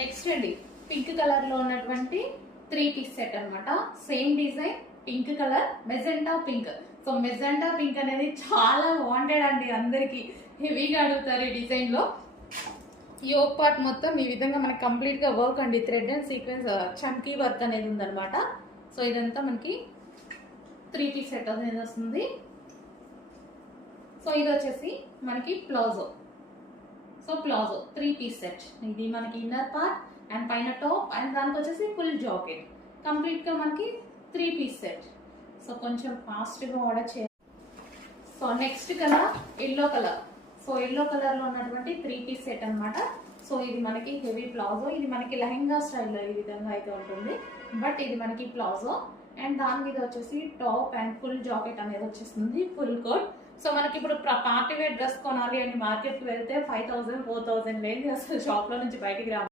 Next అండి pink colour లో ఉన్నటువంటి 3 పీస్ సెట్ అన్నమాట. Same design pink colour, magenta pink. So magenta pink అనేది చాలా వాంటెడ్ అండి, అందరికి హెవీగా అడుగుతారు ఈ డిజైన్ లో. యోక్ పార్ట్ మొత్తం ఈ విధంగా మనకి కంప్లీట్ గా వర్క్ అండి, thread and sequence chunky work అనేది ఉందన్నమాట. సో ఇదంతా మనకి 3 పీస్ సెట్ అనేది వస్తుంది. సో ఇది వచ్చేసి మనకి palazzo. So palazzo 3 piece set. ఇది మనకి ఇన్నర్ పార్ట్ అండ్ పైన టాప్ అండ్ దానికి వచ్చేసి ఫుల్ జాకెట్. కంప్లీట్ గా మనకి 3 పీస్ సెట్. సో కొంచెం ఫాస్ట్ గా ఆర్డర్ చేయాలి. So next colour yellow colour. So yellow colour లో ఉన్నటువంటి 3 పీస్ సెట్ అన్నమాట. సో ఇది మనకి హెవీ ప్లాజో. ఇది మనకి లెహంగా స్టైల్లో ఈ విధంగా అయితే ఉంటుంది, బట్ ఇది మనకి ప్లాజో అండ్ దాని మీద వచ్చేసి టాప్ అండ్ ఫుల్ జాకెట్ అనేది వచ్చేస్తుంది, ఫుల్ కోట్. సో మనకి ఇప్పుడు పార్టీ వేర్ డ్రెస్ కొనాలి అని మార్కెట్ కి వెళ్తే 5000 4000 లేని అసలు షాప్ లో నుంచి బయటికి రా.